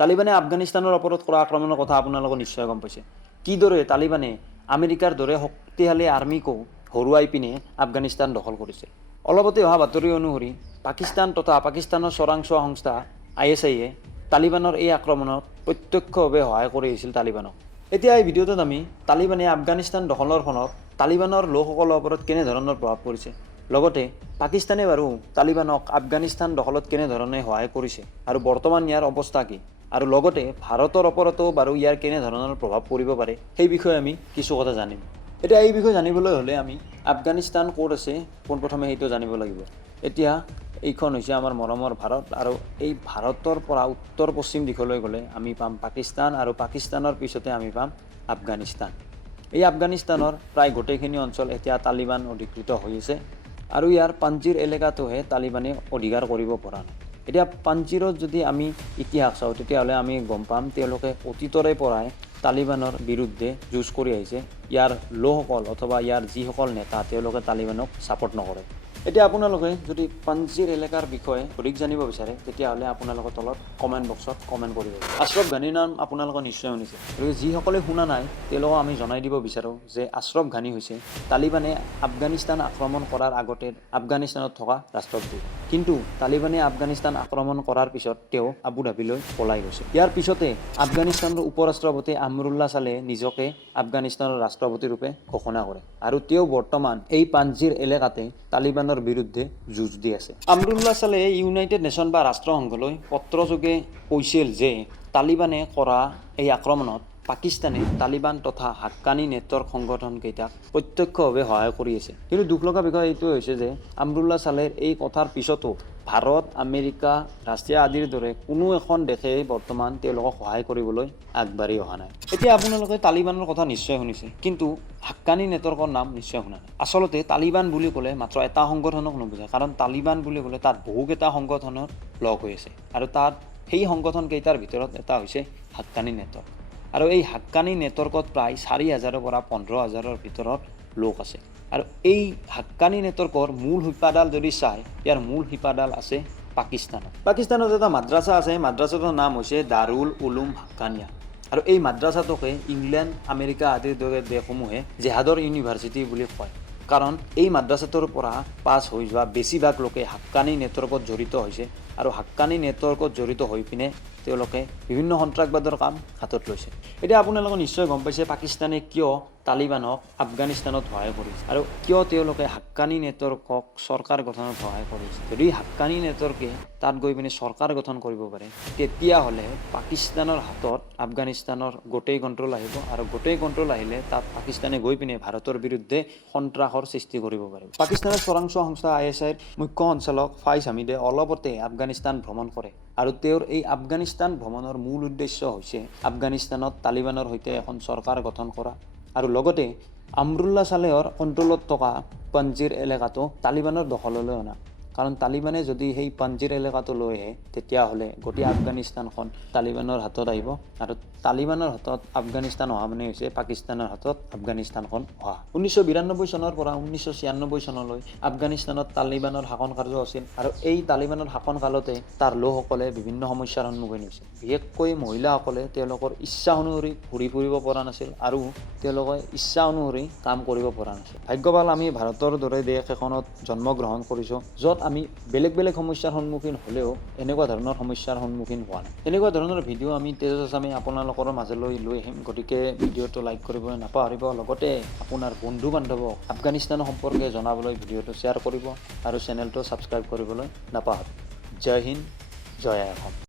তালিবানে আফগানিস্তানৰ ওপৰত কৰা আক্ৰমণৰ কথা আপোনালোকে নিশ্চয় গম পাইছে। কিদৰে তালিবানে আমেৰিকাৰ দৰে শক্তিশালী আৰ্মিকো হৰুৱাই পিনে আফগানিস্তান দখল কৰিছে। অলপতে অহা বাতৰি অনুসৰি পাকিস্তান তথা পাকিস্তানৰ চোৰাংচোৱা সংস্থা ISIয়ে তালিবানৰ এই আক্ৰমণত প্ৰত্যক্ষভাৱে সহায় কৰি আহিছিল তালিবানক। এতিয়া এই ভিডিঅ'টোত আমি তালিবানে আফগানিস্তান দখলৰ ফলত তালিবানৰ লোকসকলৰ ওপৰত কেনেধৰণৰ প্ৰভাৱ পৰিছে, লগতে পাকিস্তানে বাৰু তালিবানক আফগানিস্তান দখলত কেনেধৰণে সহায় কৰিছে আৰু বৰ্তমান ইয়াৰ অৱস্থা কি, আৰু লগতে ভাৰতৰ ওপৰতো বাৰু ইয়াৰ কেনেধৰণৰ প্ৰভাৱ পৰিব পাৰে সেই বিষয়ে আমি কিছু কথা জানিম। এতিয়া এই বিষয়ে জানিবলৈ হ'লে আমি আফগানিস্তান ক'ত আছে পোনপ্ৰথমে সেইটো জানিব লাগিব। এতিয়া এইখন হৈছে আমাৰ মৰমৰ ভাৰত, আৰু এই ভাৰতৰ পৰা উত্তৰ পশ্চিম দিশলৈ গ'লে আমি পাম পাকিস্তান, আৰু পাকিস্তানৰ পিছতে আমি পাম আফগানিস্তান। এই আফগানিস্তানৰ প্ৰায় গোটেইখিনি অঞ্চল এতিয়া তালিবান অধিকৃত হৈ আছে, আৰু ইয়াৰ পাঞ্জিৰ এলেকাটোহে তালিবানে অধিকাৰ কৰিব পৰা নাই। এতিয়া পাঞ্জিৰত যদি আমি ইতিহাস চাওঁ তেতিয়াহ'লে আমি গম পাম তেওঁলোকে অতীতৰে পৰাই তালিবানৰ বিৰুদ্ধে যুঁজ কৰি আহিছে। ইয়াৰ লোকসকল অথবা ইয়াৰ যিসকল নেতা তেওঁলোকে তালিবানক ছাপোৰ্ট নকৰে। এতিয়া আপোনালোকে যদি পাঞ্জিৰ এলেকাৰ বিষয়ে অধিক জানিব বিচাৰে তেতিয়াহ'লে আপোনালোকে তলত কমেণ্ট বক্সত কমেণ্ট কৰিব। আশ্ৰফ ঘানীৰ নাম আপোনালোকে নিশ্চয় শুনিছে, গতিকে যিসকলে শুনা নাই তেওঁলোকক আমি জনাই দিব বিচাৰোঁ যে আশ্ৰফ ঘানী হৈছে তালিবানে আফগানিস্তান আক্ৰমণ কৰাৰ আগতে আফগানিস্তানত থকা ৰাষ্ট্ৰপতি। কিন্তু তালিবানে আফগানিস্তান আক্ৰমণ কৰাৰ পিছত তেওঁ আবু ধাবিলৈ পলাই গৈছে। ইয়াৰ পিছতে আফগানিস্তানৰ উপৰাষ্ট্ৰপতি আমৰুল্লাহ ছালেহে নিজকে আফগানিস্তানৰ ৰাষ্ট্ৰপতি ৰূপে ঘোষণা কৰে, আৰু তেওঁ বৰ্তমান এই পাঞ্জিৰ এলেকাতে তালিবানৰ বিৰুদ্ধে যুঁজ দি আছে। আমৰুল্লাহ ছালেহে ইউনাইটেড নেশ্যন বা ৰাষ্ট্ৰসংঘলৈ পত্ৰযোগে কৈছিল যে তালিবানে কৰা এই আক্ৰমণত পাকিস্তানে তালিবান তথা হাক্কানী নেটৱৰ্ক সংগঠনকেইটাক প্ৰত্যক্ষভাৱে সহায় কৰি আছে। কিন্তু দুখ লগা বিষয় এইটোৱে হৈছে যে আমৰুল্লাহ ছালেৰ এই কথাৰ পিছতো ভাৰত, আমেৰিকা, ৰাছিয়া আদিৰ দৰে কোনো এখন দেশেই বৰ্তমান তেওঁলোকক সহায় কৰিবলৈ আগবাঢ়ি অহা নাই। এতিয়া আপোনালোকে তালিবানৰ কথা নিশ্চয় শুনিছে, কিন্তু হাক্কানী নেটৱৰ্কৰ নাম নিশ্চয় শুনা নাই। আচলতে তালিবান বুলি ক'লে মাত্ৰ এটা সংগঠনক নুবুজায়, কাৰণ তালিবান বুলি ক'লে তাত বহুকেইটা সংগঠনৰ লগ হৈ আছে, আৰু তাত সেই সংগঠনকেইটাৰ ভিতৰত এটা হৈছে হাক্কানী নেটৱৰ্ক। আৰু এই হাক্কানী নেটৱৰ্কত প্ৰায় 4,000-ৰ পৰা 15,000-ৰ ভিতৰত লোক আছে। আৰু এই হাক্কানী নেটৱৰ্কৰ মূল শিপাডাল যদি চায়, ইয়াৰ মূল শিপাডাল আছে পাকিস্তানত। পাকিস্তানত এটা মাদ্ৰাছা আছে, মাদ্ৰাছাটোৰ নাম হৈছে দাৰুল উলুম হাক্কানিয়া, আৰু এই মাদ্ৰাছাটোকে ইংলেণ্ড, আমেৰিকা আদিৰ দৰে দেশসমূহে জেহাদৰ ইউনিভাৰ্চিটি বুলি কয়, কাৰণ এই মাদ্ৰাছাটোৰ পৰা পাছ হৈ যোৱা বেছিভাগ লোকে হাক্কানী নেটৱৰ্কত জড়িত হৈছে, আৰু হাক্কানী নেটৱৰ্কত জড়িত হৈ পিনে তেওঁলোকে বিভিন্ন সন্ত্ৰাসবাদৰ কাম হাতত লৈছে। এতিয়া আপোনালোকে নিশ্চয় গম পাইছে পাকিস্তানে কিয় তালিবানক আফগানিস্তানত সহায় কৰিছে, আৰু কিয় তেওঁলোকে হাক্কানী নেটৱৰ্কক চৰকাৰ গঠনত সহায় কৰিছে। যদি হাক্কানী নেটৱৰ্কে তাত গৈ পিনে চৰকাৰ গঠন কৰিব পাৰে, তেতিয়াহ'লে পাকিস্তানৰ হাতত আফগানিস্তানৰ গোটেই কণ্ট্ৰল আহিব, আৰু গোটেই কণ্ট্ৰল আহিলে তাত পাকিস্তানে গৈ পিনে ভাৰতৰ বিৰুদ্ধে সন্ত্ৰাসৰ সৃষ্টি কৰিব পাৰিব। পাকিস্তানৰ চোৰাংচোৱা সংস্থা ISIৰ মুখ্য সঞ্চালক ফাইজ হামিদে অলপতে আফগানিস্তান ভ্ৰমণ কৰে, আৰু তেওঁৰ এই আফগানিস্তান ভ্ৰমণৰ মূল উদ্দেশ্য হৈছে আফগানিস্তানত তালিবানৰ সৈতে এখন চৰকাৰ গঠন কৰা, আৰু লগতে আমৰুল্লাহ ছালেহৰ কণ্ট্ৰলত থকা পাঞ্জিৰ এলেকাটো তালিবানৰ দখললৈ অনা। কাৰণ তালিবানে যদি সেই পাঞ্জিৰ এলেকাটো লৈ আহে তেতিয়াহ'লে গোটেই আফগানিস্তানখন তালিবানৰ হাতত আহিব, আৰু তালিবানৰ হাতত আফগানিস্তান অহা মানে হৈছে পাকিস্তানৰ হাতত আফগানিস্তানখন অহা। 1992 চনৰ পৰা 1996 চনলৈ আফগানিস্তানত তালিবানৰ শাসন কাৰ্য আছিল, আৰু এই তালিবানৰ শাসন কালতে তাৰ লোকসকলে বিভিন্ন সমস্যাৰ সন্মুখীন হৈছিল। বিশেষকৈ মহিলাসকলে তেওঁলোকৰ ইচ্ছা অনুসৰি ঘূৰি ফুৰিব পৰা নাছিল, আৰু তেওঁলোকে ইচ্ছা অনুসৰি কাম কৰিব পৰা নাছিল। ভাগ্য ভাল আমি ভাৰতৰ দৰে দেশ এখনত জন্মগ্ৰহণ কৰিছোঁ, য'ত আমি বেলেগ বেলেগ সমস্যাৰ সন্মুখীন হ'লেও এনেকুৱা ধৰণৰ সমস্যাৰ সন্মুখীন হোৱা নাই। এনেকুৱা ধৰণৰ ভিডিঅ' আমি তেজ আছামে আপোনালোকৰ মাজলৈ লৈ আহিম, গতিকে ভিডিঅ'টো লাইক কৰিবলৈ নাপাহৰিব। লগতে আপোনাৰ বন্ধু বান্ধৱক আফগানিস্তানৰ সম্পৰ্কে জনাবলৈ ভিডিঅ'টো শ্বেয়াৰ কৰিব, আৰু চেনেলটো ছাবস্ক্ৰাইব কৰিবলৈ নাপাহৰিব। জয় হিন্দ, জয় অসম।